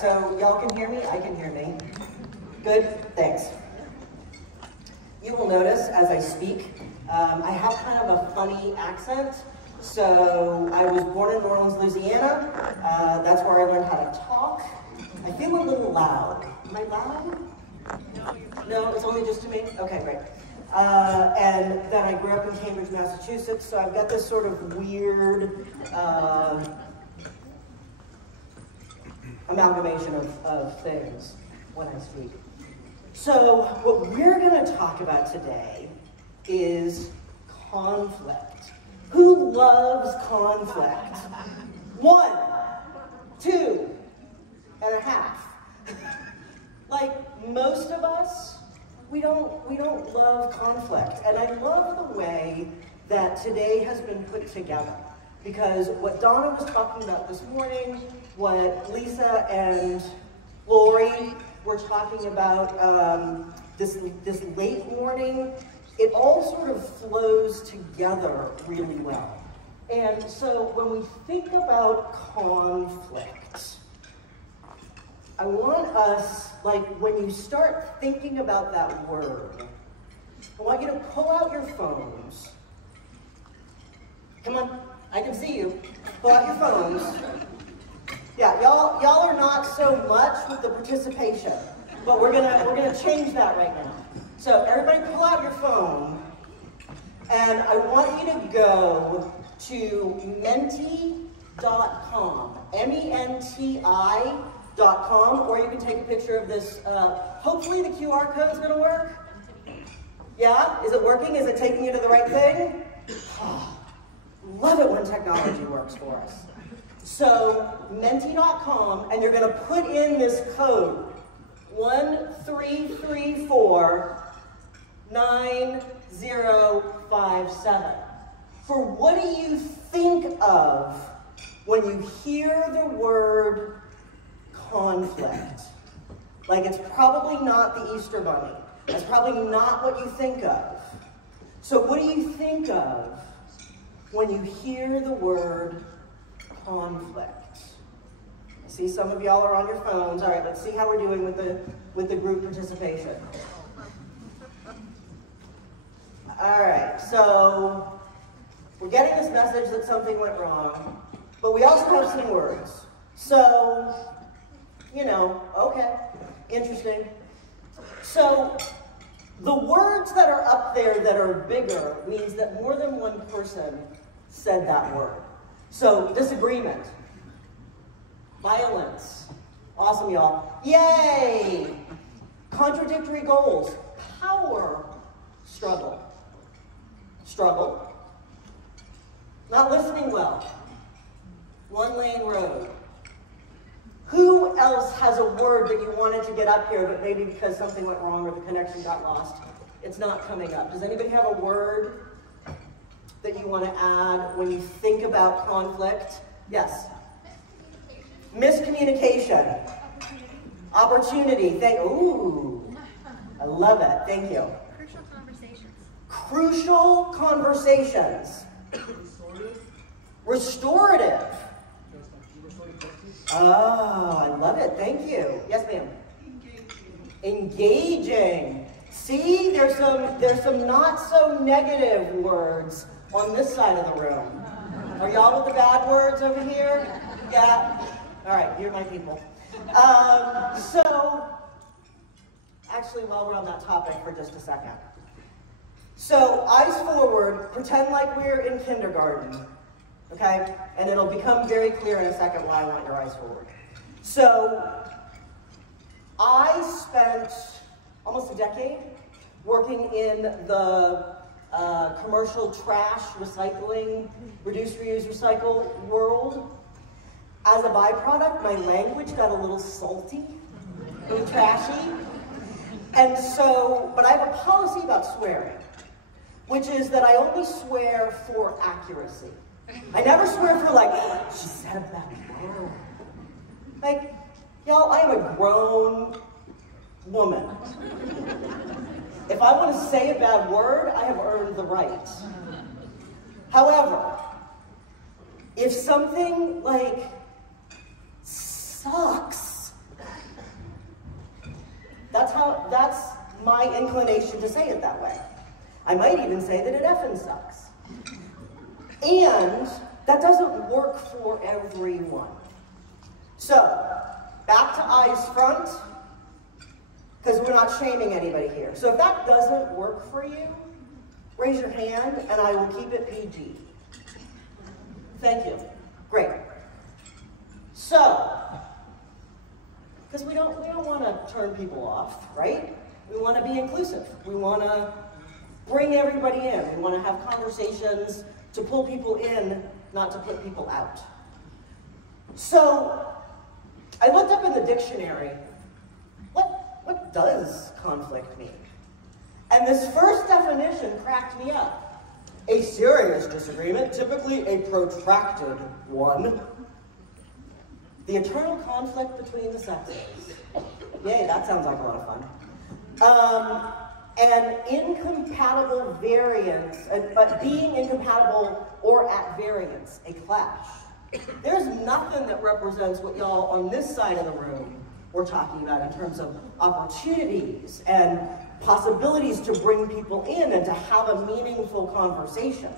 so y'all can hear me? I can hear me. Good, thanks. You will notice as I speak, I have kind of a funny accent. So I was born in New Orleans, Louisiana. That's where I learned how to talk. I feel a little loud. Am I loud? No, it's only just to me? Okay, great. And then I grew up in Cambridge, Massachusetts, so I've got this sort of weird amalgamation of things when I speak. So what we're going to talk about today is conflict. Who loves conflict? 1, 2, and a half. Like most of us, we don't love conflict. And I love the way that today has been put together. Because what Donna was talking about this morning, what Lisa and Lori were talking about this late morning, it all sort of flows together really well. And so when we think about conflict, I want us, like when you start thinking about that word, I want you to pull out your phones. Come on, I can see you. Pull out your phones. Yeah, y'all are not so much with the participation, but we're gonna change that right now. So everybody pull out your phone, and I want you to go to menti.com, MENTI.com, or you can take a picture of this. Hopefully the QR code's gonna work. Yeah, is it working? Is it taking you to the right thing? Love it when technology works for us. So menti.com, and you're gonna put in this code, 13349057. For what do you think of when you hear the word conflict? Like, it's probably not the Easter Bunny. That's probably not what you think of. So what do you think of when you hear the word conflict? I see some of y'all are on your phones. All right, let's see how we're doing with the group participation. All right, so we're getting this message that something went wrong, but we also have some words. So, you know, okay, interesting. So the words that are up there that are bigger means that more than one person said that word. So disagreement, violence, awesome y'all, yay, contradictory goals, power struggle, not listening well, one-lane road. Who else has a word that you wanted to get up here, but maybe because something went wrong or the connection got lost, it's not coming up? Does anybody have a word that you want to add when you think about conflict? Yes? Miscommunication. Opportunity. Ooh, I love it. Thank you. Crucial conversations. Crucial conversations. Restorative. Oh, I love it. Thank you. Yes, ma'am. Engaging. See, there's some not so negative words on this side of the room. Are y'all with the bad words over here? Yeah. All right, you're my people. So, actually, while we're on that topic for just a second. So, eyes forward, pretend like we're in kindergarten. Okay? And it'll become very clear in a second why I want your eyes forward. So, I spent almost a decade working in the commercial trash recycling, reduce, reuse, recycle world. As a byproduct, my language got a little salty and trashy. And so, but I have a policy about swearing, which is that I only swear for accuracy. I never swear for like, she said a bad word. Like, y'all, I am a grown woman. If I want to say a bad word, I have earned the right. However, if something like sucks, That's my inclination to say it that way. I might even say that it effing sucks. And that doesn't work for everyone. So, back to eyes front, because we're not shaming anybody here. So if that doesn't work for you, raise your hand and I will keep it PG. Thank you. Great. So, because we don't want to turn people off, right? We want to be inclusive. We want to bring everybody in. We want to have conversations to pull people in, not to put people out. So, I looked up in the dictionary, what does conflict mean? And this first definition cracked me up. A serious disagreement, typically a protracted one. The eternal conflict between the sexes. Yay, that sounds like a lot of fun. An incompatible variance, being incompatible or at variance, a clash. There's nothing that represents what y'all on this side of the room we're talking about in terms of opportunities and possibilities to bring people in and to have a meaningful conversation.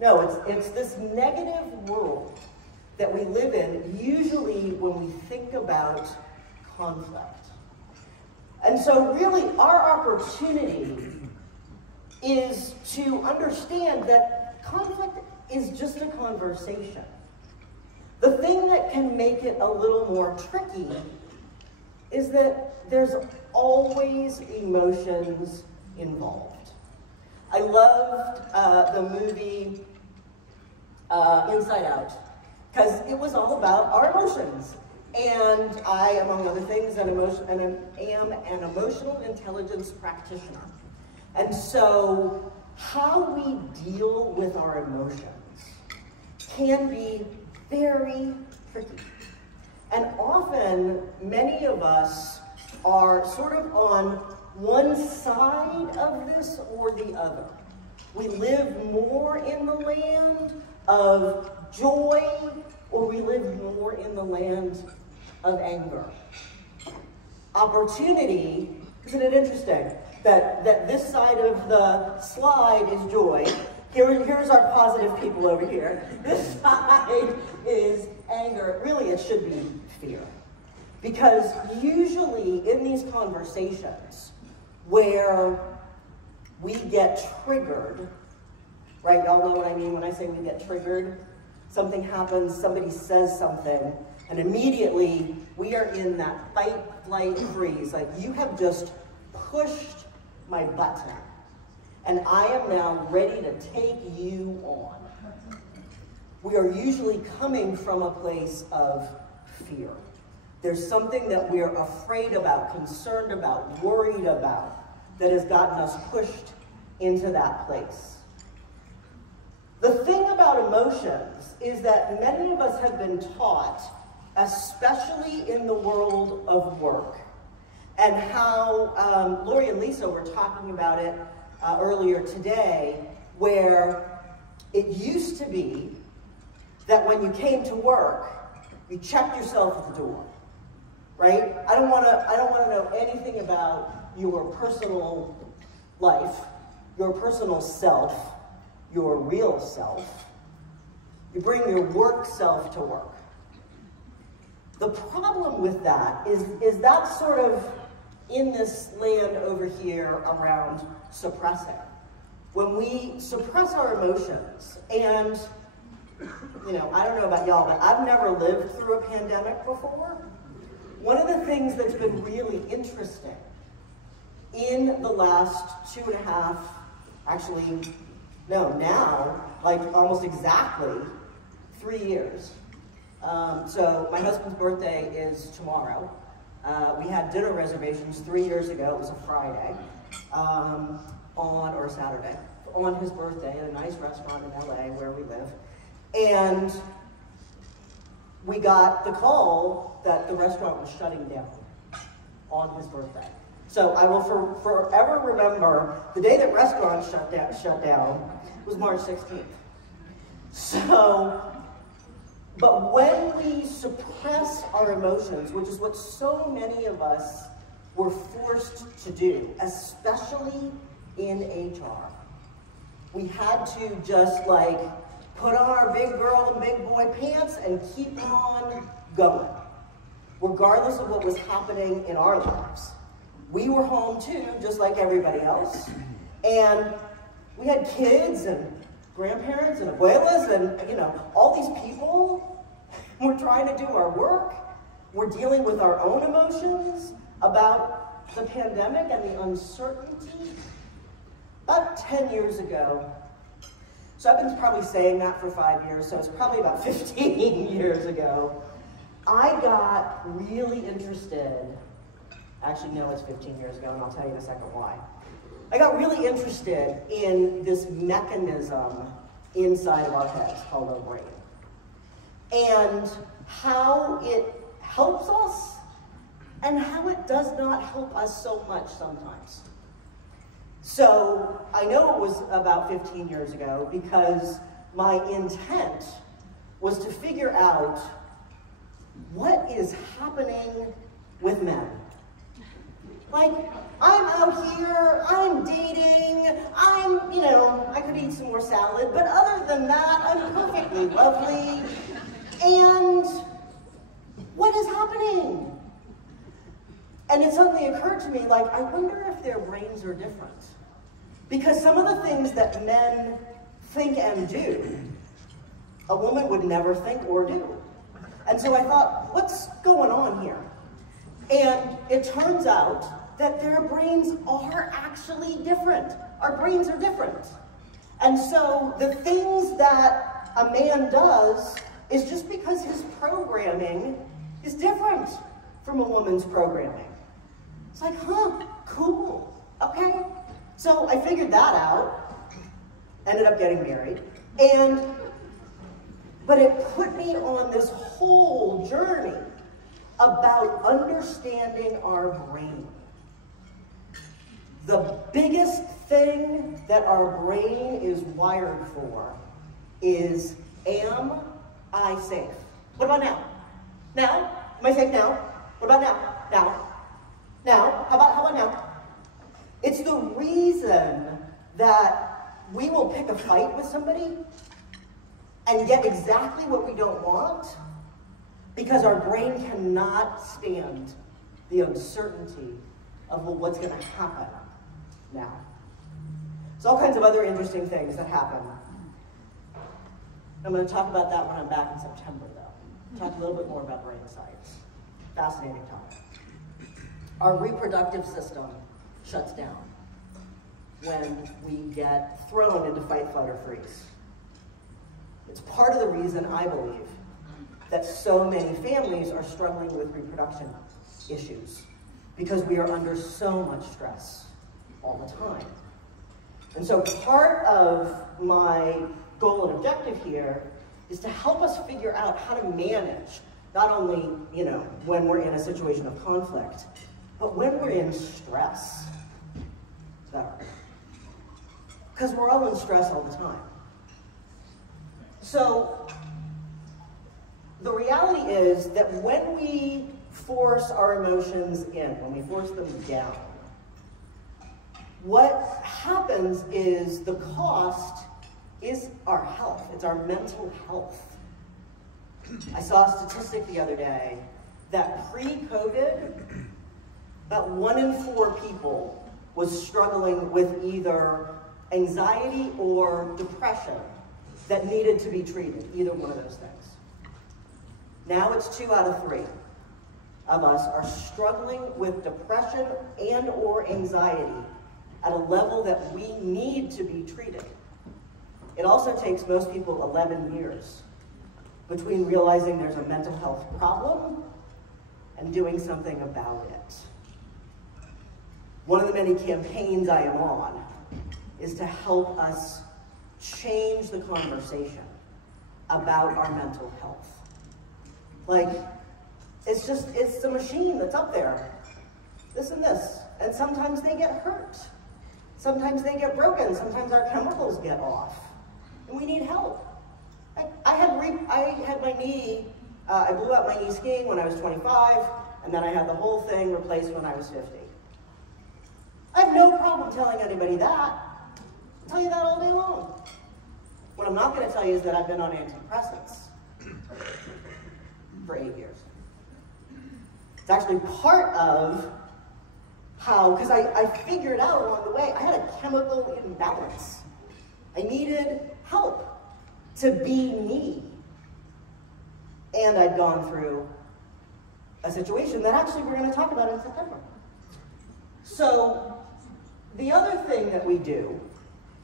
No, it's this negative world that we live in, usually when we think about conflict. And so really our opportunity is to understand that conflict is just a conversation. The thing that can make it a little more tricky is that there's always emotions involved. I loved the movie Inside Out, because it was all about our emotions. And I, among other things, am an emotional intelligence practitioner. And so how we deal with our emotions can be very tricky. And often, many of us are sort of on one side of this or the other. We live more in the land of joy, or we live more in the land of anger. Opportunity, isn't it interesting that this side of the slide is joy? Here's our positive people over here. This side is anger. Really, it should be fear. Because usually in these conversations where we get triggered, right? Y'all know what I mean when I say we get triggered? Something happens, somebody says something, and immediately we are in that fight, flight, freeze. Like, you have just pushed my button. And I am now ready to take you on. We are usually coming from a place of fear. There's something that we're afraid about, concerned about, worried about, that has gotten us pushed into that place. The thing about emotions is that many of us have been taught, especially in the world of work, and how Lori and Lisa were talking about it earlier today, where it used to be that when you came to work, you checked yourself at the door, right? I don't want to know anything about your personal life, your personal self, your real self. You bring your work self to work. The problem with that is that sort of in this land over here around suppressing. When we suppress our emotions, and I don't know about y'all, but I've never lived through a pandemic before. One of the things that's been really interesting in the last 2.5, actually, no, now, like almost exactly 3 years. So my husband's birthday is tomorrow. We had dinner reservations 3 years ago. It was a Friday, or a Saturday, on his birthday at a nice restaurant in LA where we live. And we got the call that the restaurant was shutting down on his birthday. So I will forever remember the day that restaurants shut down was March 16th. So, but when we suppress our emotions, which is what so many of us were forced to do, especially in HR. We had to just like put on our big girl and big boy pants and keep on going, regardless of what was happening in our lives. We were home too, just like everybody else. And we had kids and grandparents and abuelas and, you know, all these people. We're trying to do our work. We're dealing with our own emotions about the pandemic and the uncertainty. About 10 years ago, so I've been probably saying that for 5 years, so it's probably about 15 years ago, I got really interested. Actually, no, it's 15 years ago, and I'll tell you in a second why. I got really interested in this mechanism inside of our heads called our brain, and how it helps us and how it does not help us so much sometimes. So I know it was about 15 years ago because my intent was to figure out what is happening with men. Like, I'm out here, I'm dating, you know, I could eat some more salad, but other than that, I'm perfectly lovely. And what is happening? And it suddenly occurred to me, like, I wonder if their brains are different. Because some of the things that men think and do, a woman would never think or do. And so I thought, what's going on here? And it turns out that their brains are actually different. Our brains are different. And so the things that a man does is just because his programming is different from a woman's programming. It's like, huh, cool, okay. So I figured that out, ended up getting married, but it put me on this whole journey about understanding our brain. The biggest thing that our brain is wired for is, am I safe? What about now? Now? Am I safe now? What about now? Now? Now? How about now? It's the reason that we will pick a fight with somebody and get exactly what we don't want because our brain cannot stand the uncertainty of, well, what's going to happen now. There's all kinds of other interesting things that happen. I'm going to talk about that when I'm back in September, though. Talk a little bit more about brain science. Fascinating topic. Our reproductive system shuts down when we get thrown into fight, flight, or freeze. It's part of the reason, I believe, that so many families are struggling with reproduction issues, because we are under so much stress all the time. And so part of my goal and objective here is to help us figure out how to manage, not only, you know, when we're in a situation of conflict, but when we're in stress. Because we're all in stress all the time. So the reality is that when we force our emotions in, when we force them down, what happens is the cost is our health. It's our mental health. I saw a statistic the other day that pre-COVID, about 1 in 4 people was struggling with either anxiety or depression that needed to be treated, either one of those things. Now it's 2 out of 3 of us are struggling with depression and or anxiety at a level that we need to be treated. It also takes most people 11 years between realizing there's a mental health problem and doing something about it. One of the many campaigns I am on is to help us change the conversation about our mental health. Like, it's a machine that's up there, this and this, and sometimes they get hurt. Sometimes they get broken, sometimes our chemicals get off, and we need help. I had my knee, I blew out my knee skiing when I was 25, and then I had the whole thing replaced when I was 50. have no problem telling anybody that. I'll tell you that all day long. What I'm not going to tell you is that I've been on antidepressants for 8 years. It's actually part of how, because I figured out along the way, I had a chemical imbalance. I needed help to be me. And I'd gone through a situation that actually we're going to talk about in September. So, the other thing that we do,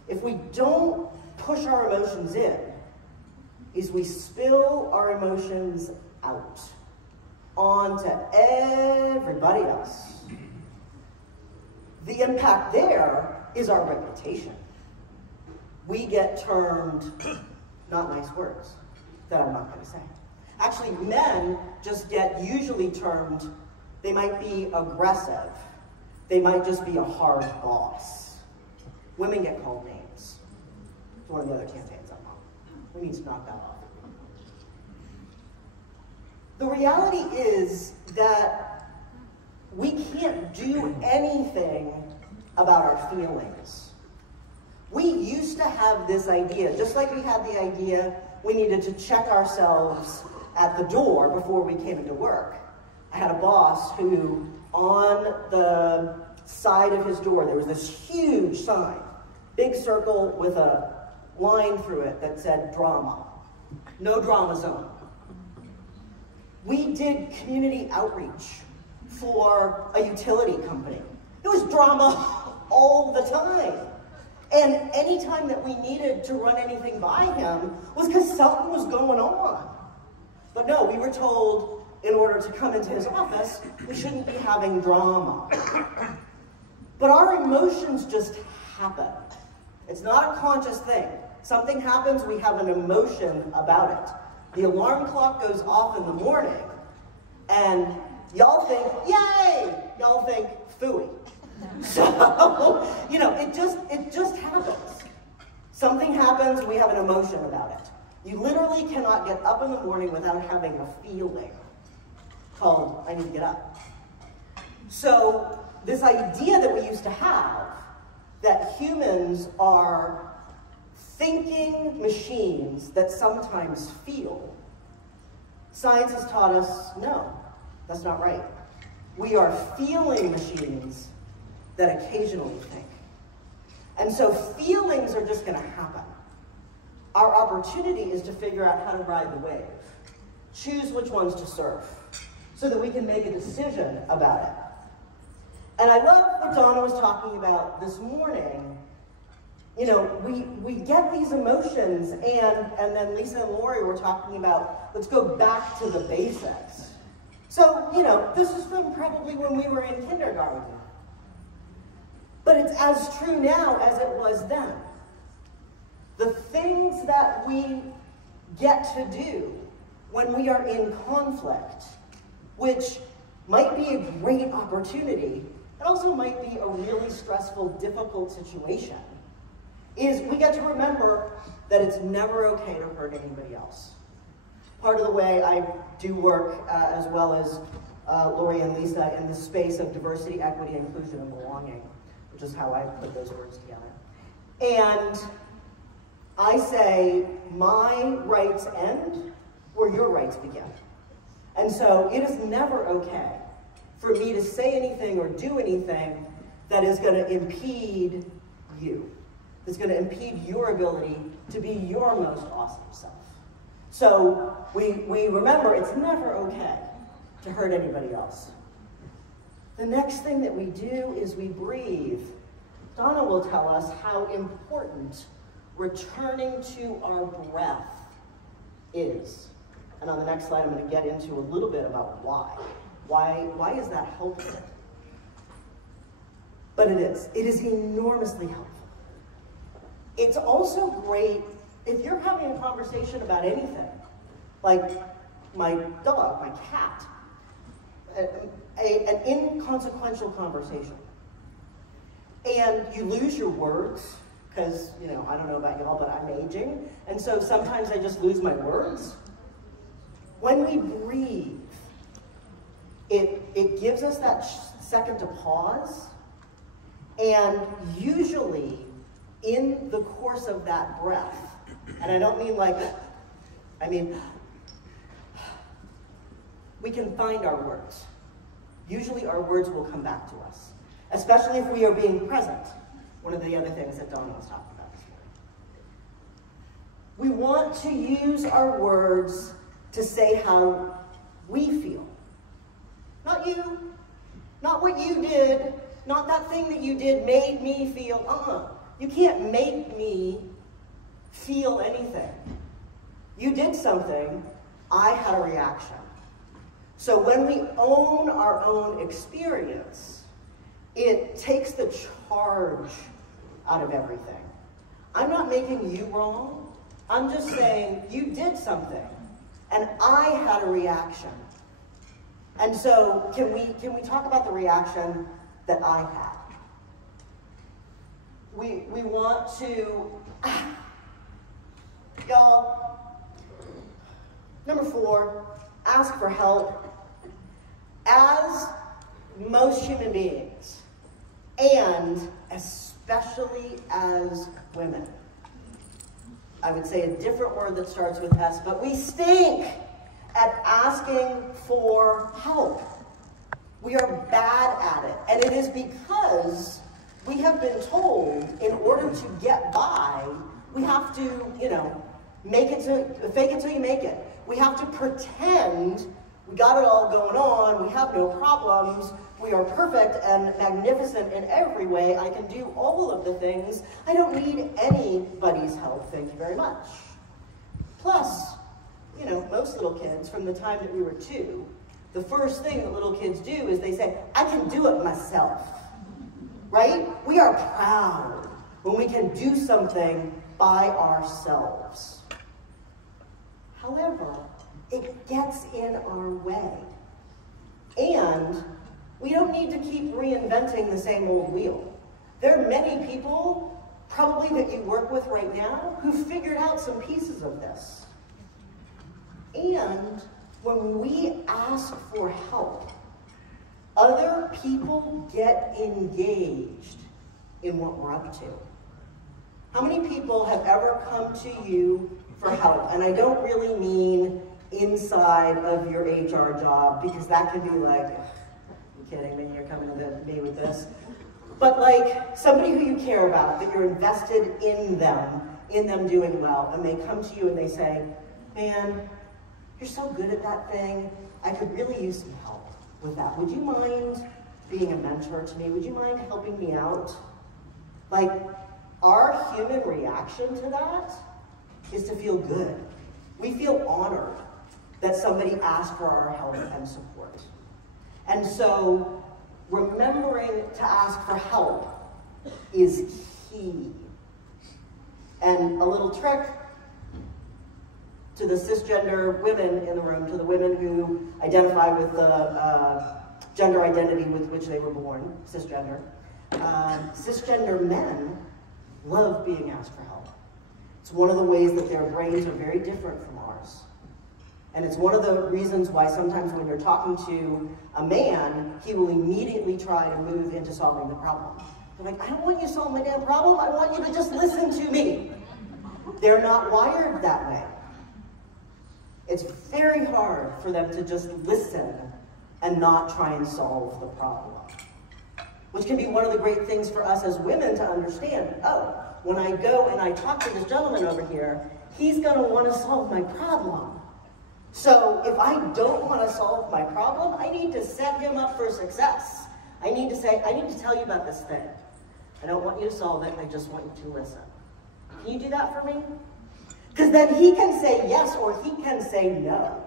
if we don't push our emotions in, is we spill our emotions out onto everybody else. The impact there is our reputation. We get termed not nice words that I'm not going to say. Actually, men just get usually termed, they might be aggressive. They might just be a hard boss. Women get called names. It's one of the other campaigns I'm on. We need to knock that off. The reality is that we can't do anything about our feelings. We used to have this idea, just like we had the idea we needed to check ourselves at the door before we came into work. I had a boss who, on the side of his door, there was this huge sign, big circle with a line through it that said drama, no drama zone. We did community outreach for a utility company. It was drama all the time. And any time that we needed to run anything by him was because something was going on. But no, we were told in order to come into his office, we shouldn't be having drama. But our emotions just happen. It's not a conscious thing. Something happens, we have an emotion about it. The alarm clock goes off in the morning, and y'all think, yay! Y'all think, phooey. So, you know, it just happens. Something happens, we have an emotion about it. You literally cannot get up in the morning without having a feeling called, I need to get up. So, this idea that we used to have, that humans are thinking machines that sometimes feel, science has taught us, no, that's not right. We are feeling machines that occasionally think. And so feelings are just going to happen. Our opportunity is to figure out how to ride the wave. Choose which ones to surf so that we can make a decision about it. And I love what Donna was talking about this morning. You know, we get these emotions, and then Lisa and Lori were talking about, let's go back to the basics. So, you know, this is from probably when we were in kindergarten. But it's as true now as it was then. The things that we get to do when we are in conflict, which might be a great opportunity, it also might be a really stressful, difficult situation, is we get to remember that it's never okay to hurt anybody else. Part of the way I do work, as well as Lori and Lisa, in the space of diversity, equity, inclusion, and belonging, which is how I put those words together. And I say, my rights end where your rights begin. And so it is never okay for me to say anything or do anything that is going to impede you. That's going to impede your ability to be your most awesome self. So we remember it's never okay to hurt anybody else. The next thing that we do is we breathe. Donna will tell us how important returning to our breath is. And on the next slide, I'm going to get into a little bit about why. Why is that helpful? But it is. It is enormously helpful. It's also great if you're having a conversation about anything, like my dog, my cat, an inconsequential conversation, and you lose your words, because, you know, I don't know about y'all, but I'm aging, and so sometimes I just lose my words. When we breathe, it gives us that second to pause And usually, in the course of that breath, and I don't mean like, I mean, we can find our words. Usually our words will come back to us, especially if we are being present. One of the other things that Dawn was talking about this morning. We want to use our words to say how we feel. Not you, not what you did, not that thing that you did made me feel. You can't make me feel anything. You did something, I had a reaction. So when we own our own experience, it takes the charge out of everything. I'm not making you wrong. I'm just saying you did something, and I had a reaction. And so can we talk about the reaction that I had? We want to, y'all, number 4, ask for help. As most human beings, and especially as women, I would say a different word that starts with S, but we stink at asking for help. We are bad at it, and it is because we have been told in order to get by, we have to, fake it till you make it. We have to pretend we got it all going on, we have no problems, we are perfect and magnificent in every way, I can do all of the things, I don't need anybody's help, thank you very much. Plus, most little kids, from the time that we were 2, the first thing that little kids do is they say, I can do it myself, right? We are proud when we can do something by ourselves. However, it gets in our way. And we don't need to keep reinventing the same old wheel. There are many people, probably that you work with right now, who figured out some pieces of this. And when we ask for help, other people get engaged in what we're up to. How many people have ever come to you for help? And I don't really mean inside of your HR job, because that can be like, you kidding me, you're coming to me with this. But like somebody who you care about, that you're invested in them doing well, and they come to you and they say, man, you're so good at that thing, I could really use some help with that. Would you mind being a mentor to me? Would you mind helping me out? Like, our human reaction to that is to feel good. We feel honored that somebody asked for our help and support. And so, remembering to ask for help is key. And a little trick to the cisgender women in the room, to the women who identify with the gender identity with which they were born, cisgender. Cisgender men love being asked for help. It's one of the ways that their brains are very different from ours. And it's one of the reasons why sometimes when you're talking to a man, he will immediately try to move into solving the problem. They're like, I don't want you to solve my damn problem, I want you to just listen to me. They're not wired that way. It's very hard for them to just listen and not try and solve the problem. Which can be one of the great things for us as women to understand. Oh, when I go and I talk to this gentleman over here, he's gonna wanna solve my problem. So if I don't wanna solve my problem, I need to set him up for success. I need to say, I need to tell you about this thing. I don't want you to solve it, I just want you to listen. Can you do that for me? Because then he can say yes or he can say no.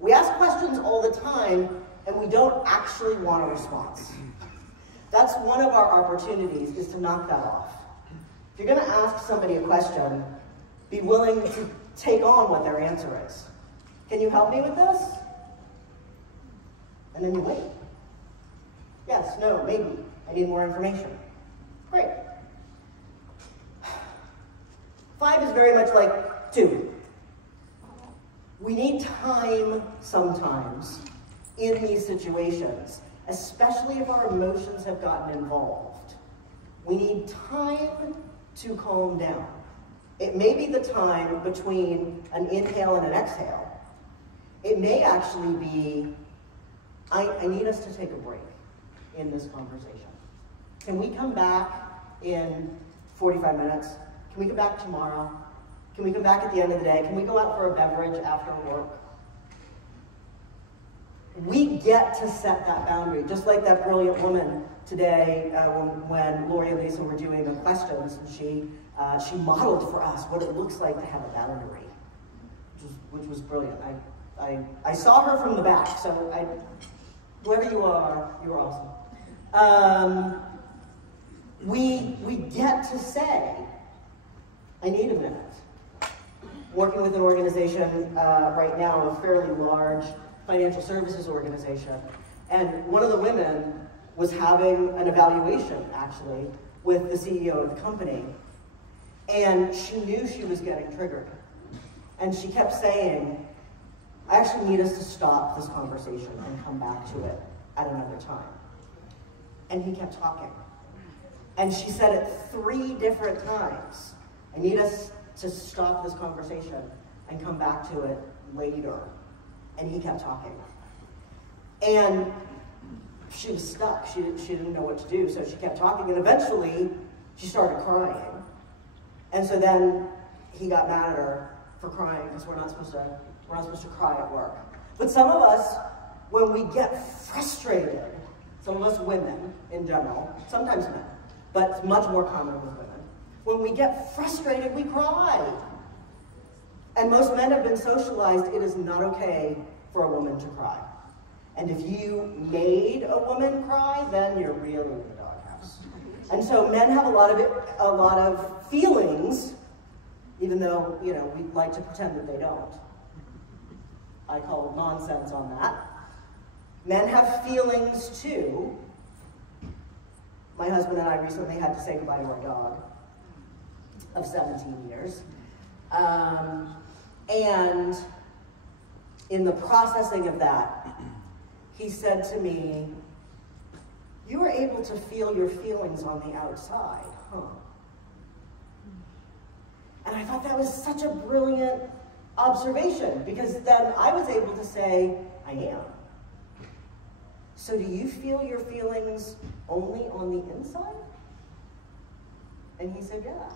We ask questions all the time and we don't actually want a response. That's one of our opportunities, is to knock that off. If you're going to ask somebody a question, be willing to take on what their answer is. Can you help me with this? And then you wait. Yes, no, maybe. I need more information. Great. 5 is very much like 2. We need time sometimes in these situations, especially if our emotions have gotten involved. We need time to calm down. It may be the time between an inhale and an exhale. It may actually be, I need us to take a break in this conversation. Can we come back in 45 minutes? Can we come back tomorrow? Can we come back at the end of the day? Can we go out for a beverage after work? We get to set that boundary, just like that brilliant woman today when Lori and Lisa were doing the questions, and she modeled for us what it looks like to have a boundary, which was brilliant. I saw her from the back, so whoever you are awesome. We get to say, I need a minute. Working with an organization right now, a fairly large financial services organization, and one of the women was having an evaluation, actually, with the CEO of the company, and she knew she was getting triggered. And she kept saying, I actually need us to stop this conversation and come back to it at another time. And he kept talking. And she said it 3 different times. I need us to stop this conversation and come back to it later. And he kept talking. And she was stuck. She didn't know what to do, so she kept talking. And eventually, she started crying. And so then he got mad at her for crying, because we're not supposed to cry at work. But some of us, when we get frustrated, some of us women in general, sometimes men, but it's much more common with women, when we get frustrated, we cry. And most men have been socialized, it is not okay for a woman to cry. And if you made a woman cry, then you're really in the doghouse. And so men have a lot of feelings, even though, we like to pretend that they don't. I call nonsense on that. Men have feelings too. My husband and I recently had to say goodbye to our dog of 17 years. And in the processing of that, he said to me, you were able to feel your feelings on the outside, huh? And I thought that was such a brilliant observation, because then I was able to say, I am. So do you feel your feelings only on the inside? And he said, yeah.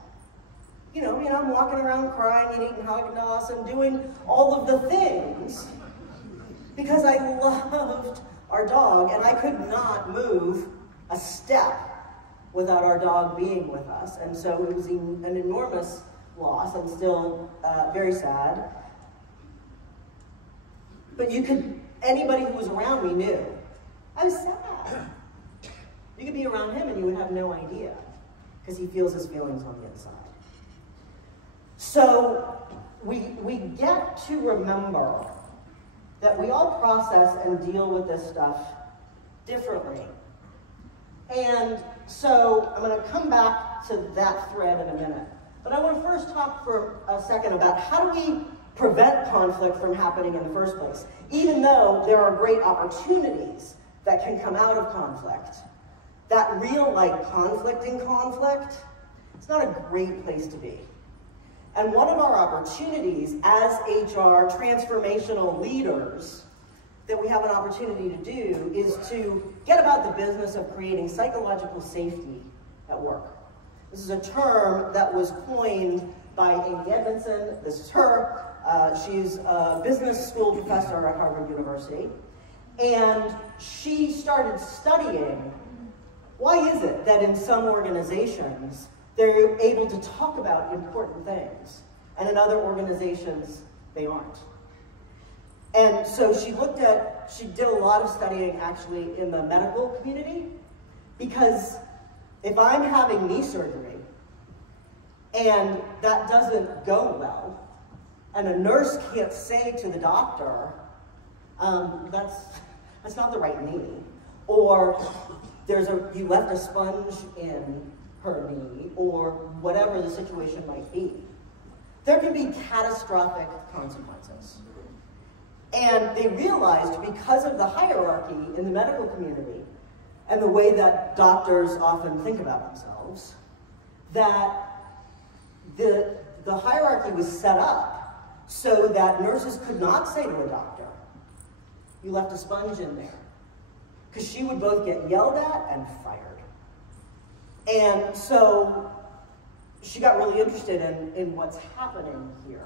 I'm walking around crying and eating Haagen-Dazs and doing all of the things because I loved our dog, and I could not move a step without our dog being with us. And so it was an enormous loss, and still very sad. But anybody who was around me knew. I was sad. You could be around him and you would have no idea, because he feels his feelings on the inside. So we get to remember that we all process and deal with this stuff differently. And so I'm going to come back to that thread in a minute. But I want to first talk for a second about how do we prevent conflict from happening in the first place. Even though there are great opportunities that can come out of conflict, that real conflict in conflict, it's not a great place to be. And one of our opportunities as HR transformational leaders that we have an opportunity to do is to get about the business of creating psychological safety at work. This is a term that was coined by Amy Edmondson. This is her. She's a business school professor at Harvard University. And she started studying, why is it that in some organizations they're able to talk about important things, and in other organizations they aren't? And so she did a lot of studying actually in the medical community, because if I'm having knee surgery and that doesn't go well, and a nurse can't say to the doctor, that's not the right knee, or you left a sponge in her knee, or whatever the situation might be, there can be catastrophic consequences. And they realized, because of the hierarchy in the medical community and the way that doctors often think about themselves, themselves that the hierarchy was set up so that nurses could not say to a doctor, "You left a sponge in there," because she would both get yelled at and fired. And so she got really interested in what's happening here.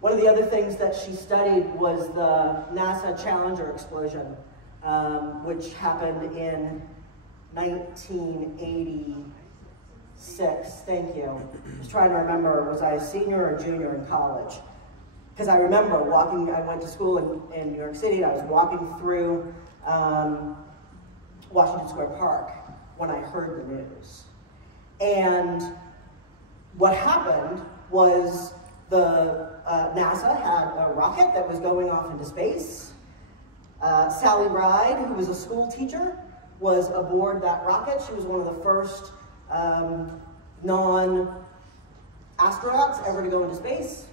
One of the other things that she studied was the NASA Challenger explosion, which happened in 1986. Thank you. I was trying to remember, was I a senior or junior in college? Because I remember walking, I went to school in New York City, and I was walking through Washington Square Park when I heard the news. And what happened was NASA had a rocket that was going off into space. Sally Ride, who was a school teacher, was aboard that rocket. She was one of the first non-astronauts ever to go into space.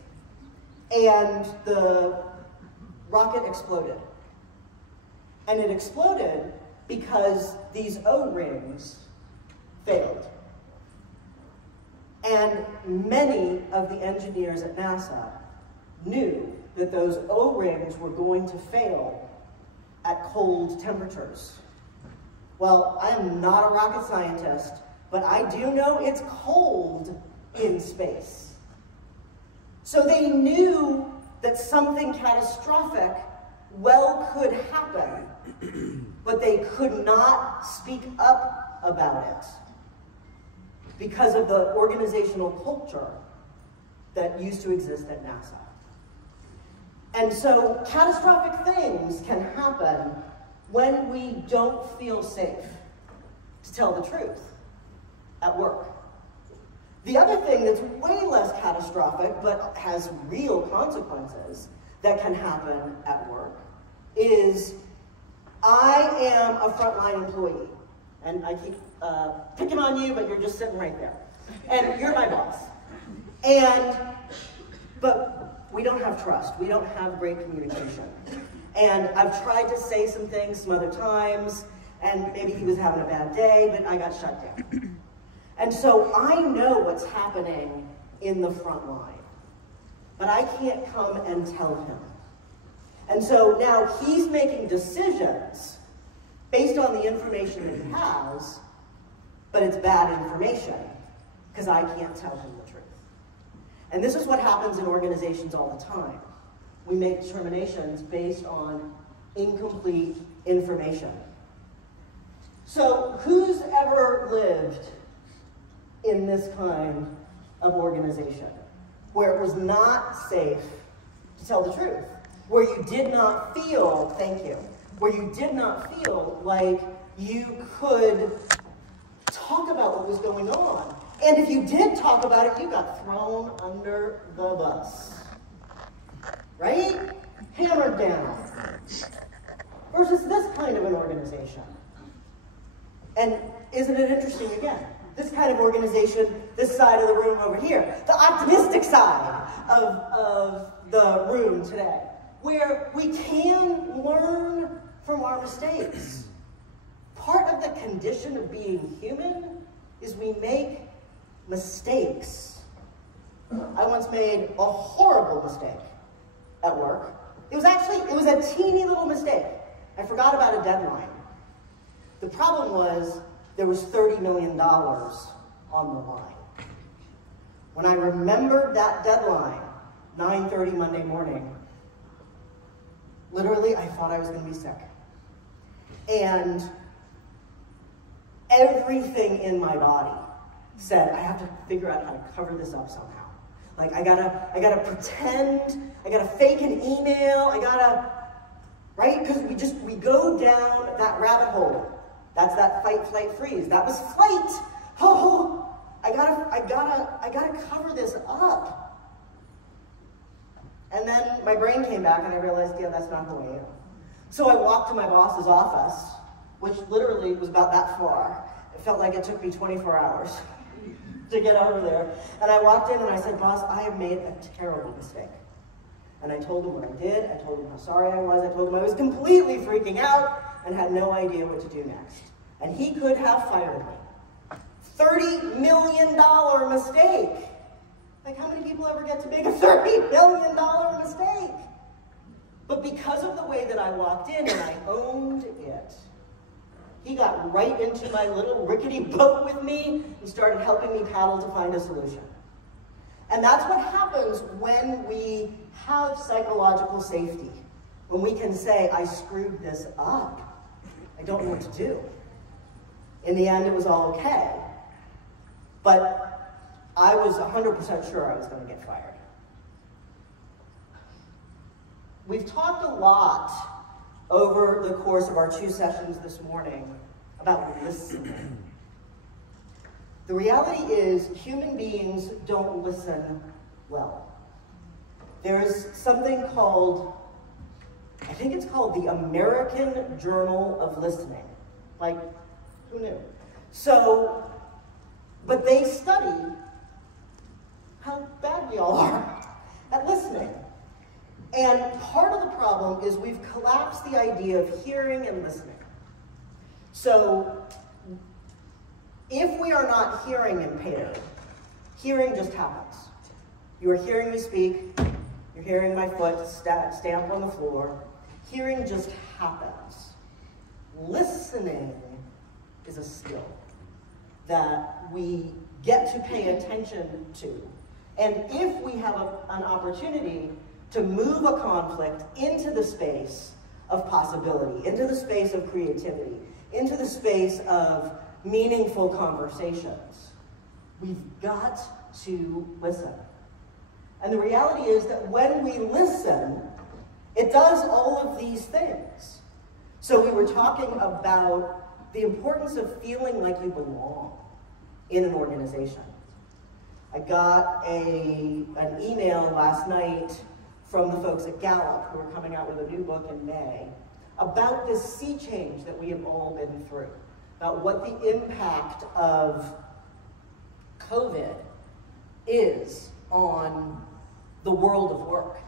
And the rocket exploded. And it exploded because these O-rings failed. And many of the engineers at NASA knew that those O-rings were going to fail at cold temperatures. Well, I am not a rocket scientist, but I do know it's cold in space. So they knew that something catastrophic well could happen, but they could not speak up about it because of the organizational culture that used to exist at NASA. And so catastrophic things can happen when we don't feel safe to tell the truth at work. The other thing that's way less catastrophic but has real consequences that can happen at work is I am a frontline employee, and I keep picking on you, but you're just sitting right there. And you're my boss. But we don't have trust. We don't have great communication. And I've tried to say some things some other times, and maybe he was having a bad day, but I got shut down. And so I know what's happening in the front line, but I can't come and tell him. And so now he's making decisions based on the information that he has, but it's bad information because I can't tell him the truth. And this is what happens in organizations all the time. We make determinations based on incomplete information. So who's ever lived in this kind of organization where it was not safe to tell the truth? Where you did not feel, thank you, where you did not feel like you could talk about what was going on. And if you did talk about it, you got thrown under the bus. Right? Hammered down. Versus this kind of an organization. And isn't it interesting again? This kind of organization, this side of the room over here, the optimistic side of the room today, where we can learn from our mistakes. Part of the condition of being human is we make mistakes. I once made a horrible mistake at work. It was a teeny little mistake. I forgot about a deadline. The problem was there was $30 million on the line. When I remembered that deadline, 9:30 Monday morning, literally I thought I was going to be sick. And everything in my body said, I have to figure out how to cover this up somehow. Like, I gotta pretend, I gotta fake an email, right? Because we go down that rabbit hole. That's that fight, flight, freeze. That was flight. Oh, I gotta cover this up. And then my brain came back and I realized, yeah, that's not who I am. So I walked to my boss's office, which literally was about that far. It felt like it took me 24 hours to get over there. And I walked in and I said, boss, I have made a terrible mistake. And I told him what I did. I told him how sorry I was. I told him I was completely freaking out and had no idea what to do next. And he could have fired me. $30 million mistake. Like, how many people ever get to make a $30 million mistake? But because of the way that I walked in and I owned it, he got right into my little rickety boat with me and started helping me paddle to find a solution. And that's what happens when we have psychological safety. When we can say, I screwed this up. I don't know what to do. In the end, it was all okay. But I was 100% sure I was going to get fired. We've talked a lot over the course of our 2 sessions this morning about listening. The reality is human beings don't listen well. There's something called, I think it's called the American Journal of Listening. Like, who knew? So, but they study how bad we all are at listening. And part of the problem is we've collapsed the idea of hearing and listening. So, if we are not hearing impaired, hearing just happens. You are hearing me speak, you're hearing my foot stamp on the floor. Hearing just happens. Listening is a skill that we get to pay attention to. And if we have an opportunity to move a conflict into the space of possibility, into the space of creativity, into the space of meaningful conversations, we've got to listen. And the reality is that when we listen, it does all of these things. So we were talking about the importance of feeling like you belong in an organization. I got an email last night from the folks at Gallup, who are coming out with a new book in May, about this sea change that we have all been through, about what the impact of COVID is on the world of work,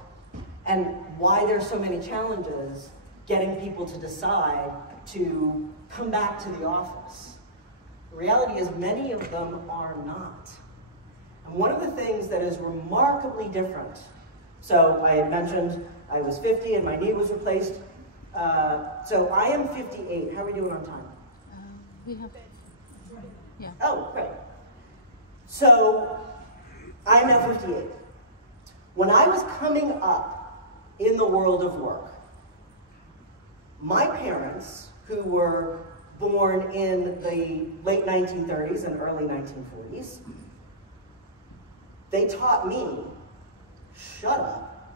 and why there's so many challenges getting people to decide to come back to the office. The reality is many of them are not. And one of the things that is remarkably different, so I had mentioned I was 50 and my knee was replaced. So I am 58. How are we doing on time? We have, yeah. Oh, great. So I'm now 58. When I was coming up in the world of work, my parents, who were born in the late 1930s and early 1940s, they taught me, shut up,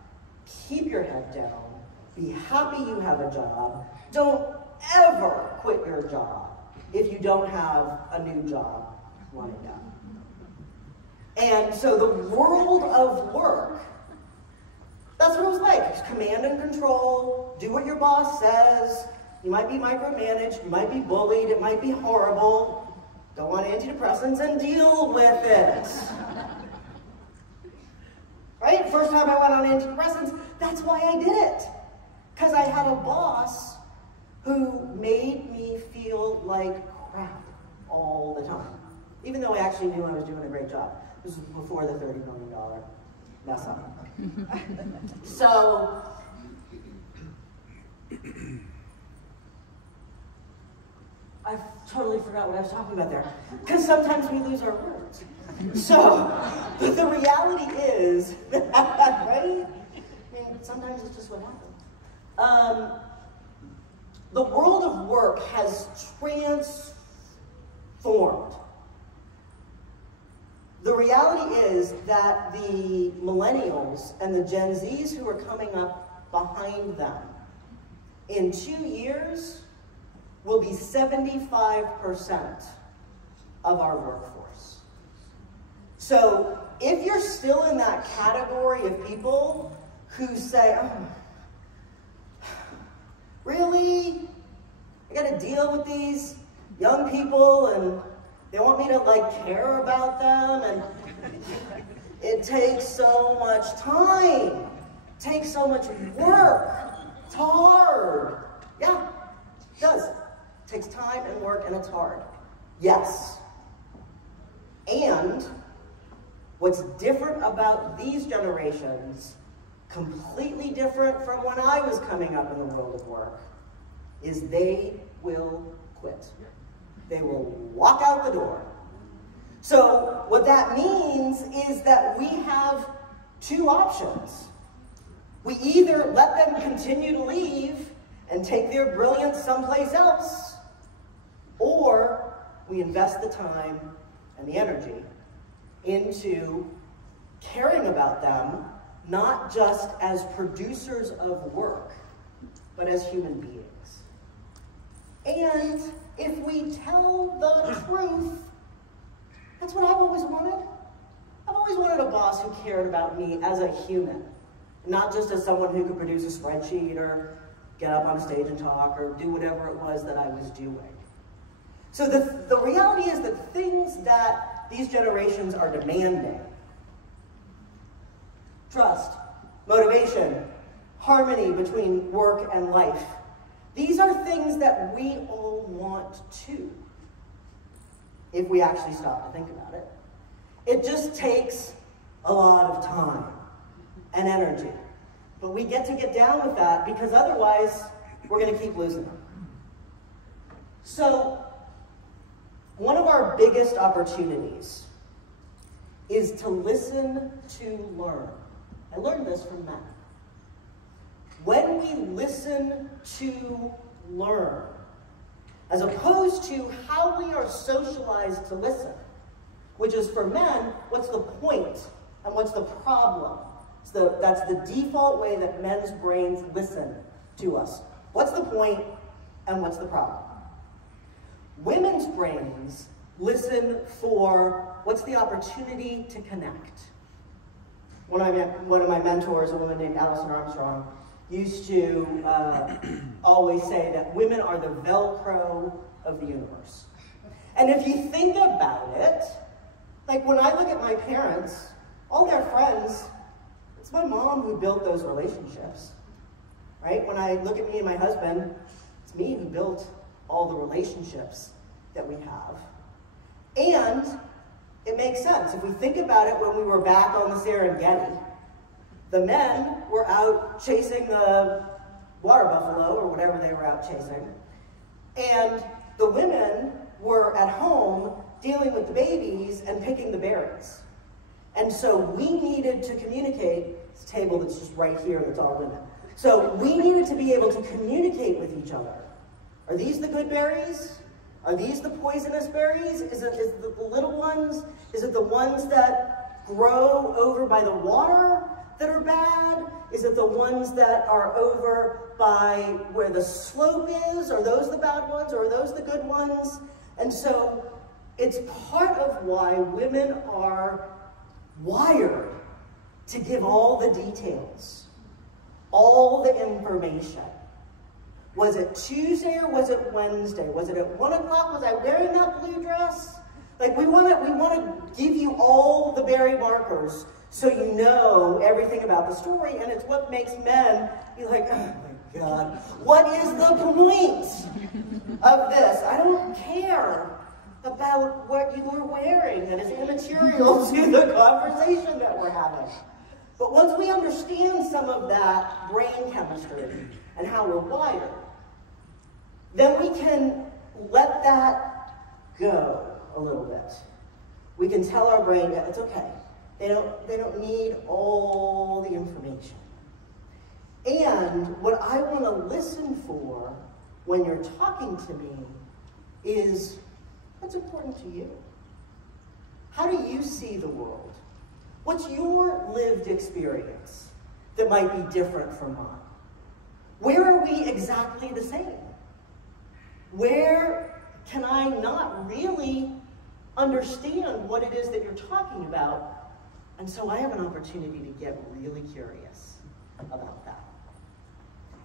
keep your head down, be happy you have a job, don't ever quit your job if you don't have a new job lined up. And so the world of work, that's what it was like. It's command and control, do what your boss says. You might be micromanaged, you might be bullied, it might be horrible. Go on antidepressants and deal with it. Right? First time I went on antidepressants, that's why I did it. Because I had a boss who made me feel like crap all the time. Even though I actually knew I was doing a great job. This was before the $30 million mess up. So, I totally forgot what I was talking about there. Because sometimes we lose our words. So, the reality is, right? I mean, sometimes it's just what happens. The world of work has transformed. The reality is that the millennials and the Gen Zs who are coming up behind them, in 2 years, will be 75% of our workforce. So if you're still in that category of people who say, oh, really? I gotta deal with these young people and they want me to like care about them, and it takes so much time, it takes so much work, it's hard. Yeah, it does. It takes time and work and it's hard. Yes. And what's different about these generations, completely different from when I was coming up in the world of work, is they will quit. They will walk out the door. So what that means is that we have two options. We either let them continue to leave and take their brilliance someplace else, or we invest the time and the energy into caring about them, not just as producers of work, but as human beings. And if we tell the truth, that's what I've always wanted. I've always wanted a boss who cared about me as a human, not just as someone who could produce a spreadsheet or get up on stage and talk or do whatever it was that I was doing. So the reality is that things that these generations are demanding, trust, motivation, harmony between work and life, these are things that we all want too, if we actually stop to think about it. It just takes a lot of time and energy. But we get to get down with that because otherwise we're going to keep losing them. So one of our biggest opportunities is to listen to learn. I learned this from Matt. When we listen to learn, as opposed to how we are socialized to listen, which is for men, what's the point and what's the problem? That's the default way that men's brains listen to us. What's the point and what's the problem? Women's brains listen for what's the opportunity to connect. One of my mentors, a woman named Alison Armstrong, used to always say that women are the Velcro of the universe. And if you think about it, like when I look at my parents, all their friends, it's my mom who built those relationships, right? When I look at me and my husband, it's me who built all the relationships that we have. And it makes sense. If we think about it, when we were back on the Serengeti, the men were out chasing the water buffalo or whatever they were out chasing, and the women were at home dealing with the babies and picking the berries. And so we needed to communicate. It's a table that's just right here that's all women. So we needed to be able to communicate with each other. Are these the good berries? Are these the poisonous berries? Is it the little ones? Is it the ones that grow over by the water that are bad? Is it the ones that are over by where the slope is? Are those the bad ones or are those the good ones? And so it's part of why women are wired to give all the details, all the information. Was it Tuesday or was it Wednesday? Was it at 1 o'clock? Was I wearing that blue dress? Like we want to give you all the berry markers so you know everything about the story, and it's what makes men be like, oh my God, what is the point of this? I don't care about what you're wearing that is immaterial to the conversation that we're having. But once we understand some of that brain chemistry and how we're wired, then we can let that go a little bit. We can tell our brain that it's okay. They don't need all the information. And what I want to listen for when you're talking to me is, what's important to you? How do you see the world? What's your lived experience that might be different from mine? Where are we exactly the same? Where can I not really understand what it is that you're talking about? And so I have an opportunity to get really curious about that.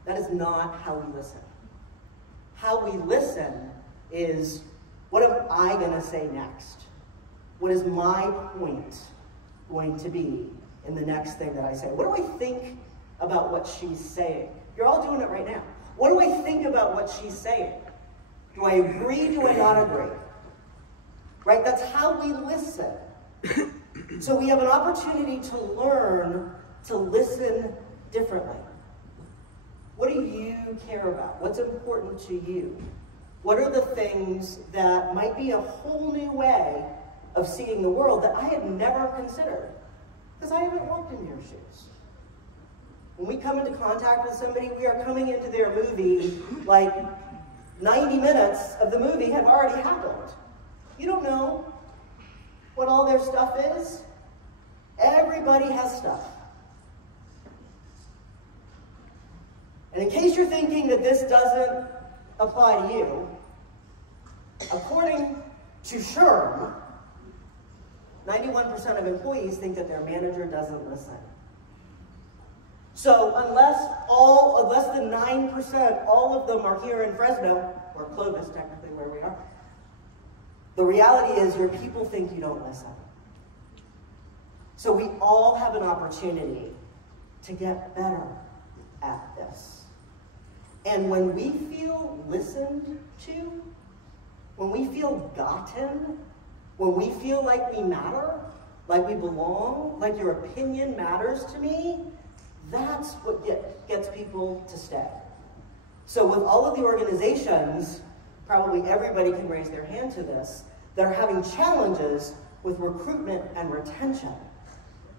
That is not how we listen. How we listen is, what am I going to say next? What is my point going to be in the next thing that I say? What do I think about what she's saying? You're all doing it right now. What do I think about what she's saying? Do I agree? Do I not agree? right? That's how we listen. So we have an opportunity to learn to listen differently. What do you care about? What's important to you? What are the things that might be a whole new way of seeing the world that I had never considered? Because I haven't walked in your shoes. When we come into contact with somebody, we are coming into their movie like 90 minutes of the movie have already happened. You don't know what all their stuff is. Everybody has stuff. And in case you're thinking that this doesn't apply to you, according to SHRM, 91% of employees think that their manager doesn't listen. So unless the 9%, all of them are here in Fresno, or Clovis, technically where we are, the reality is your people think you don't listen. So we all have an opportunity to get better at this. And when we feel listened to, when we feel gotten, when we feel like we matter, like we belong, like your opinion matters to me, that's what gets people to stay. So with all of the organizations, probably everybody can raise their hand to this, that are having challenges with recruitment and retention.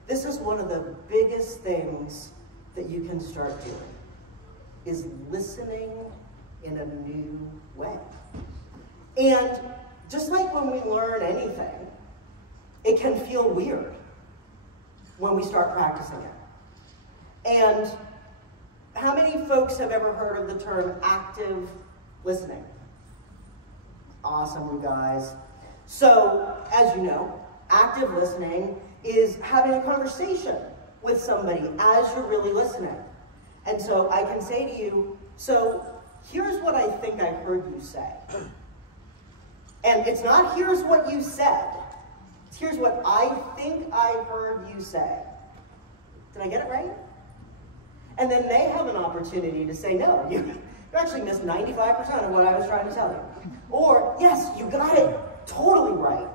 This is one of the biggest things that you can start doing, is listening in a new way. And just like when we learn anything, it can feel weird when we start practicing it. And how many folks have ever heard of the term active listening? Awesome, you guys. So, as you know, active listening is having a conversation with somebody as you're really listening. And so I can say to you, so here's what I think I heard you say. And it's not here's what you said. It's here's what I think I heard you say. Did I get it right? And then they have an opportunity to say, no, you actually missed 95% of what I was trying to tell you. Or, yes, you got it totally right.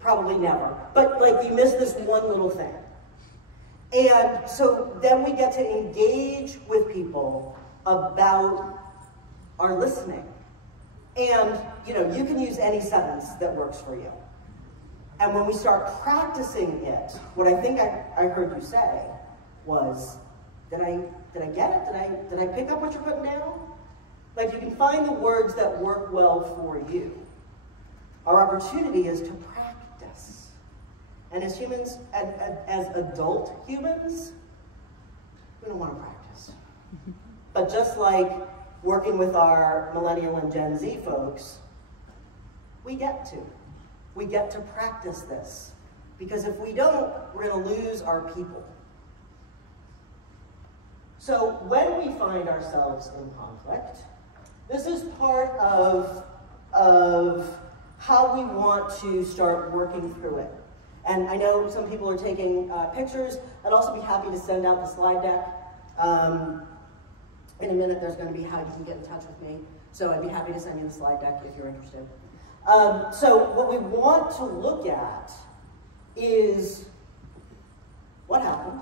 Probably never. But like you missed this one little thing. And so then we get to engage with people about our listening. And, you know, you can use any sentence that works for you. And when we start practicing it, what I think I heard you say was, did I get it? Did I pick up what you're putting down? Like, you can find the words that work well for you. Our opportunity is to practice. And as humans, as adult humans, we don't want to practice. But just like working with our Millennial and Gen Z folks, we get to. We get to practice this. Because if we don't, we're going to lose our people. So when we find ourselves in conflict, this is part of how we want to start working through it. And I know some people are taking pictures. I'd also be happy to send out the slide deck. In a minute, there's going to be how you can get in touch with me. So I'd be happy to send you the slide deck if you're interested. So what we want to look at is what happened?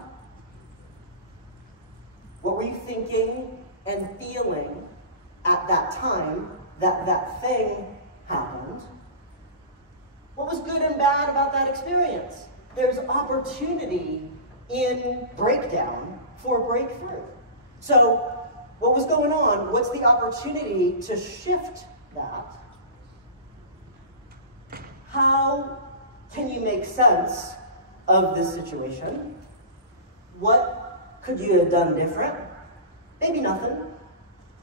What were you thinking and feeling at that time that that thing happened? What was good and bad about that experience? There's opportunity in breakdown for breakthrough. So what was going on? What's the opportunity to shift that? How can you make sense of this situation? What could you have done different? Maybe nothing,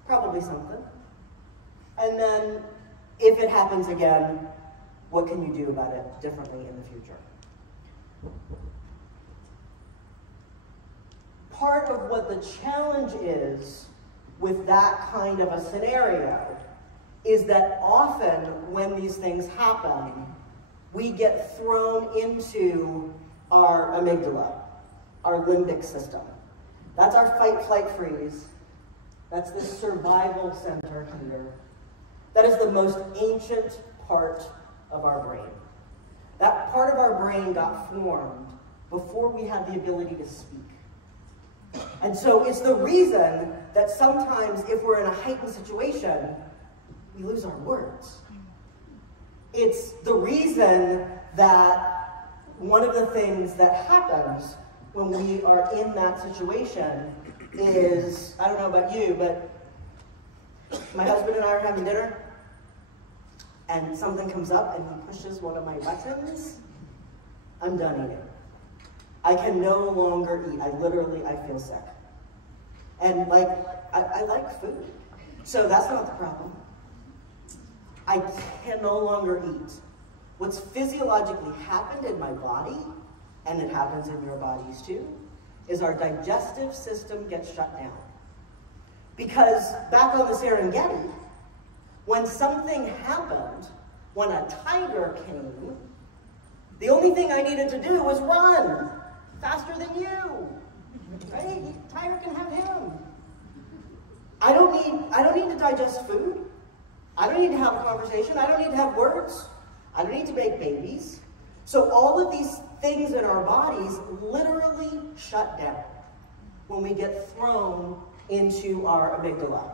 probably something. And then if it happens again, what can you do about it differently in the future? Part of what the challenge is with that kind of a scenario is that often when these things happen, we get thrown into our amygdala, our limbic system. That's our fight, flight, freeze. That's the survival center here. That is the most ancient part of our brain. That part of our brain got formed before we had the ability to speak. And so it's the reason that sometimes if we're in a heightened situation, we lose our words. It's the reason that one of the things that happens when we are in that situation is, I don't know about you, but my husband and I are having dinner, and something comes up and he pushes one of my buttons, I'm done eating. I can no longer eat. I feel sick. And like, I like food, so that's not the problem. I can no longer eat. What's physiologically happened in my body, and it happens in your bodies too, is our digestive system gets shut down. Because back on the Serengeti, when something happened, when a tiger came, the only thing I needed to do was run faster than you. Right? Tiger can have him. I don't need to digest food. I don't need to have a conversation. I don't need to have words. I don't need to make babies. So all of these things in our bodies literally shut down when we get thrown into our amygdala.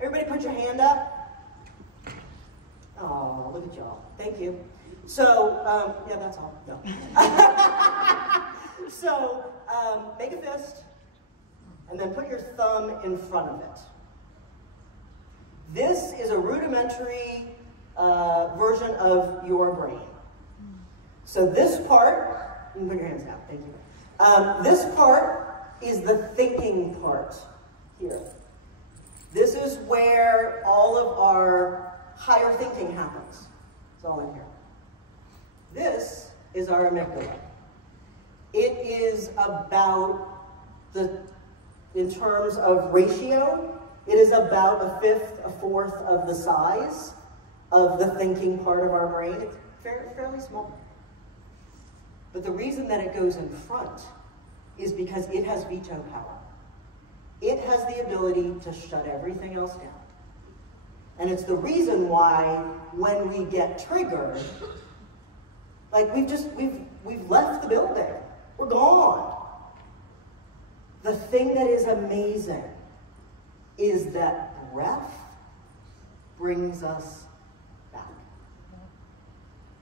Everybody put your hand up. Oh, look at y'all. Thank you. So, yeah, that's all. No. So, make a fist, and then put your thumb in front of it. This is a rudimentary version of your brain. So this part, you can put your hands down, thank you. This part is the thinking part here. This is where all of our higher thinking happens. It's all in here. This is our amygdala. It is about in terms of ratio, it is about a fifth, a fourth of the size of the thinking part of our brain. It's fairly small. But the reason that it goes in front is because it has veto power. It has the ability to shut everything else down. And it's the reason why when we get triggered, like we've left the building. We're gone. The thing that is amazing is that breath brings us back.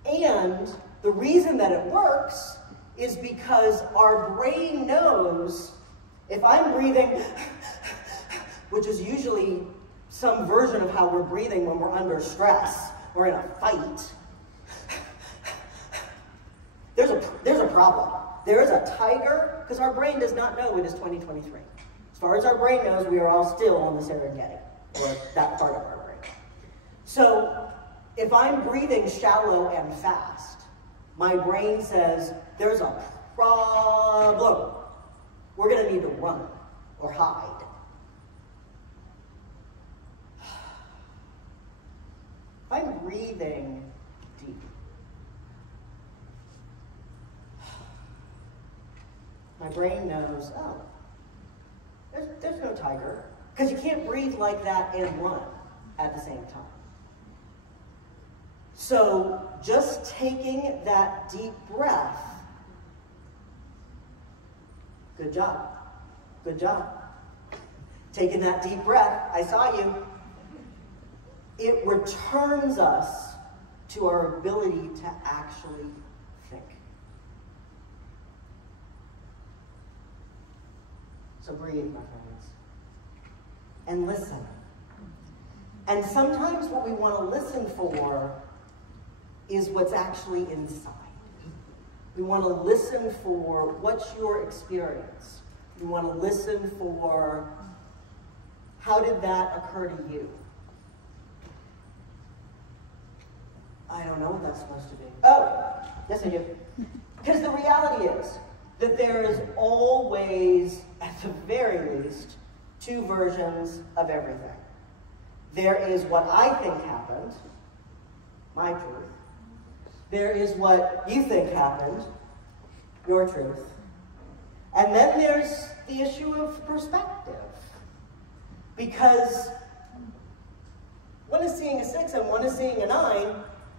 And the reason that it works is because our brain knows if I'm breathing, which is usually some version of how we're breathing when we're under stress or in a fight, there's a problem. There is a tiger, because our brain does not know it is 2023. As far as our brain knows, we are all still on the Serengeti, or that part of our brain. So if I'm breathing shallow and fast, my brain says, there's a problem. We're going to need to run or hide. If I'm breathing deep, my brain knows, oh, there's no tiger. Because you can't breathe like that and run at the same time. So just taking that deep breath, good job, good job. Taking that deep breath, I saw you. It returns us to our ability to actually think. So breathe, my friends, and listen. And sometimes what we want to listen for is what's actually inside. We want to listen for what's your experience. We want to listen for how did that occur to you? I don't know what that's supposed to be. Oh, yes I do. Because the reality is that there is always, at the very least, two versions of everything. There is what I think happened, my truth. There is what you think happened, your truth. And then there's the issue of perspective. Because one is seeing a 6 and one is seeing a 9,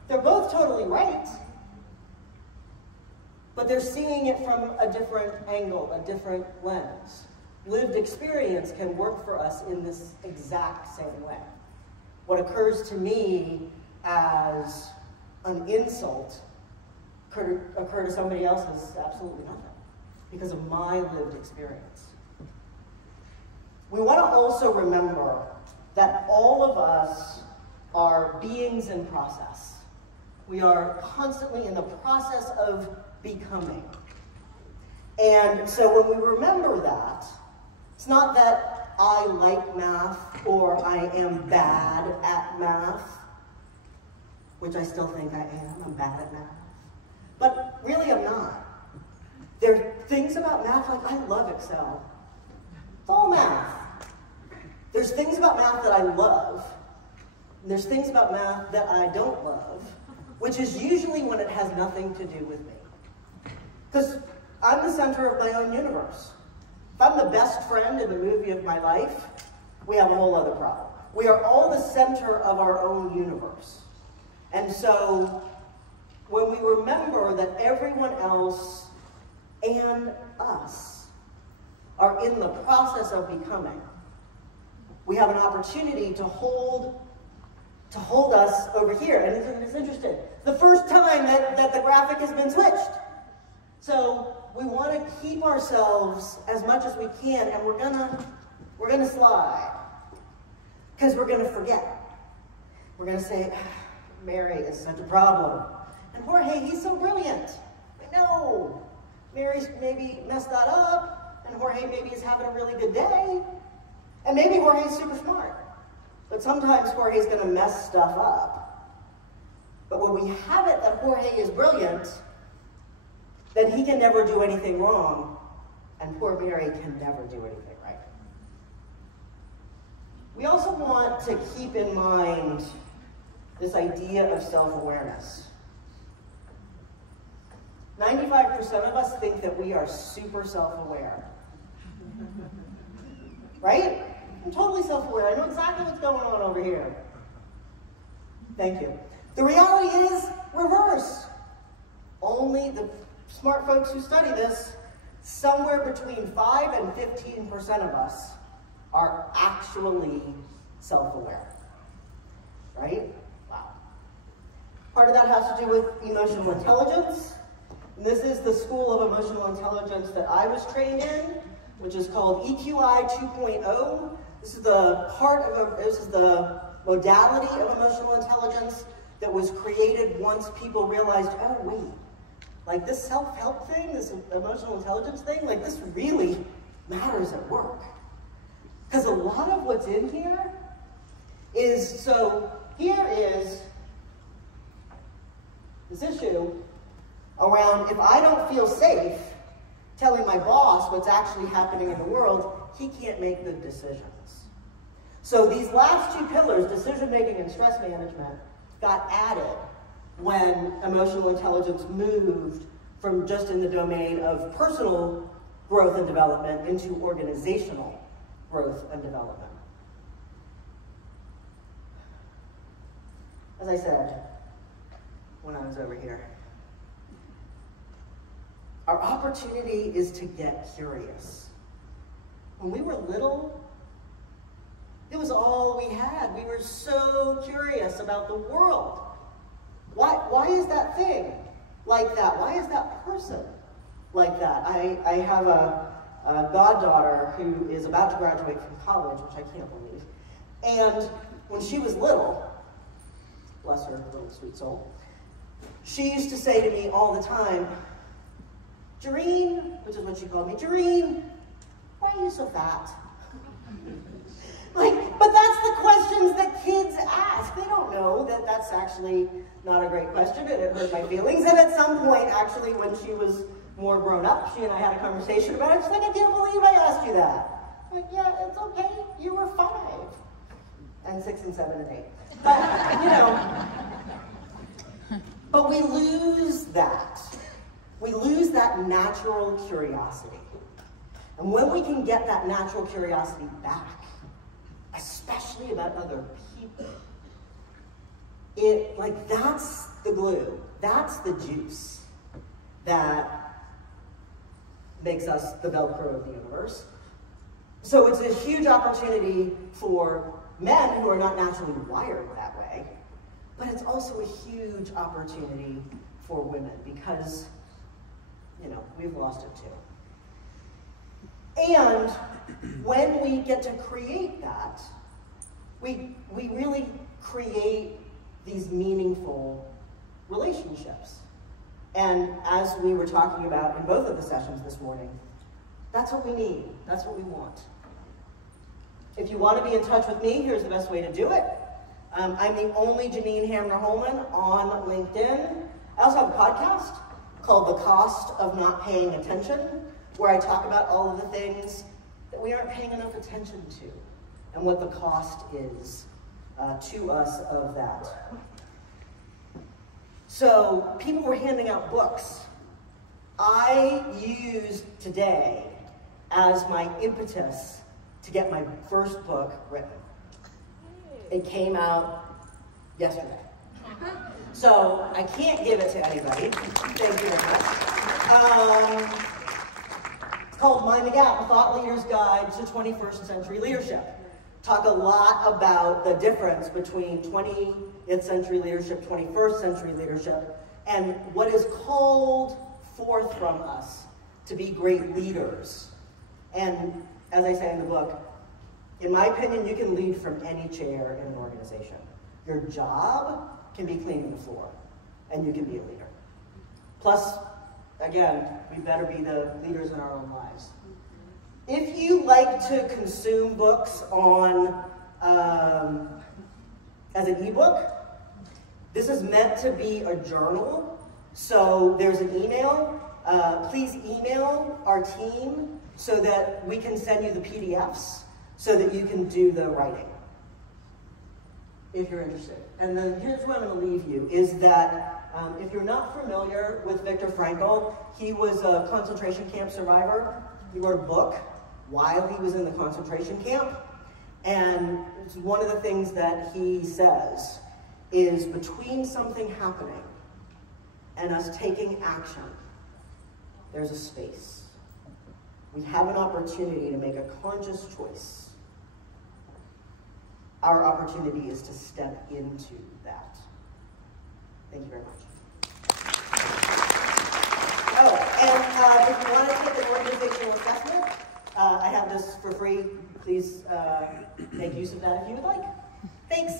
They're both totally right, but they're seeing it from a different angle, a different lens. Lived experience can work for us in this exact same way. What occurs to me as an insult occur to somebody else as absolutely nothing because of my lived experience. We want to also remember that all of us are beings in process. We are constantly in the process of becoming. And so when we remember that, it's not that I like math or I am bad at math, which I still think I am. I'm bad at math. But really I'm not. There are things about math, like I love Excel. It's all math. There's things about math that I love. And there's things about math that I don't love, which is usually when it has nothing to do with me. Because I'm the center of my own universe. If I'm the best friend in the movie of my life, we have a whole other problem. We are all the center of our own universe. And so when we remember that everyone else and us are in the process of becoming, we have an opportunity to hold us over here. And it's interesting. The first time that the graphic has been switched. So we want to keep ourselves as much as we can, and we're gonna slide. Because we're gonna forget. We're gonna say, Mary is such a problem. And Jorge, he's so brilliant. I know. Mary's maybe messed that up, and Jorge maybe is having a really good day. And maybe Jorge's super smart. But sometimes Jorge's gonna mess stuff up. But when we have it that Jorge is brilliant, then he can never do anything wrong, and poor Mary can never do anything right. We also want to keep in mind this idea of self-awareness. 95% of us think that we are super self-aware. Right? I'm totally self-aware. I know exactly what's going on over here. Thank you. The reality is reverse. Only the smart folks who study this, somewhere between 5 and 15% of us are actually self-aware. Right? Wow. Part of that has to do with emotional intelligence. And this is the school of emotional intelligence that I was trained in, which is called EQI 2.0. This is the modality of emotional intelligence that was created once people realized, oh wait, like this self-help thing, this emotional intelligence thing, like this really matters at work. Because a lot of what's in here is, so here is this issue around if I don't feel safe telling my boss what's actually happening in the world, he can't make good decisions. So these last two pillars, decision-making and stress management, got added when emotional intelligence moved from just in the domain of personal growth and development into organizational growth and development. As I said when I was over here, our opportunity is to get curious. When we were little, it was all we had. We were so curious about the world. Why is that thing like that? Why is that person like that? I have a goddaughter who is about to graduate from college, which I can't believe. And when she was little, bless her little sweet soul, she used to say to me all the time, Jareen, which is what she called me, Jareen, why are you so fat? But that's the questions that kids ask. They don't know that that's actually not a great question, and it hurt my feelings. And at some point, actually, when she was more grown up, she and I had a conversation about it. She's like, I can't believe I asked you that. I'm like, yeah, it's okay. You were 5. And 6 and 7 and 8. But, you know, but we lose that. We lose that natural curiosity. And when we can get that natural curiosity back, especially about other people, that's the glue, that's the juice that makes us the Velcro of the universe. So it's a huge opportunity for men who are not naturally wired that way, but it's also a huge opportunity for women because, we've lost it too. And when we get to create that, we really create these meaningful relationships. And as we were talking about in both of the sessions this morning, that's what we need, that's what we want. If you want to be in touch with me, here's the best way to do it. I'm the only Janine Hamner-Holman on LinkedIn. I also have a podcast called The Cost of Not Paying Attention, where I talk about all of the things that we aren't paying enough attention to, and what the cost is to us of that. So people were handing out books. I used today as my impetus to get my first book written. It came out yesterday. So I can't give it to anybody. Thank you very much. It's called Mind the Gap, A Thought Leader's Guide to 21st Century Leadership. Talk a lot about the difference between 20th century leadership, 21st century leadership, and what is called forth from us to be great leaders. And as I say in the book, in my opinion, you can lead from any chair in an organization. Your job can be cleaning the floor, and you can be a leader. Plus, again, we better be the leaders in our own lives. If you like to consume books on as an ebook, this is meant to be a journal. So there's an email. Please email our team so that we can send you the PDFs so that you can do the writing, if you're interested. And then here's what I'm going to leave you, is that if you're not familiar with Viktor Frankl, he was a concentration camp survivor. He wrote a book while he was in the concentration camp. And one of the things that he says is between something happening and us taking action, there's a space. We have an opportunity to make a conscious choice. Our opportunity is to step into that. Thank you very much. Oh, and if you want to take an organizational assessment, I have this for free. Please make use of that if you would like. Thanks.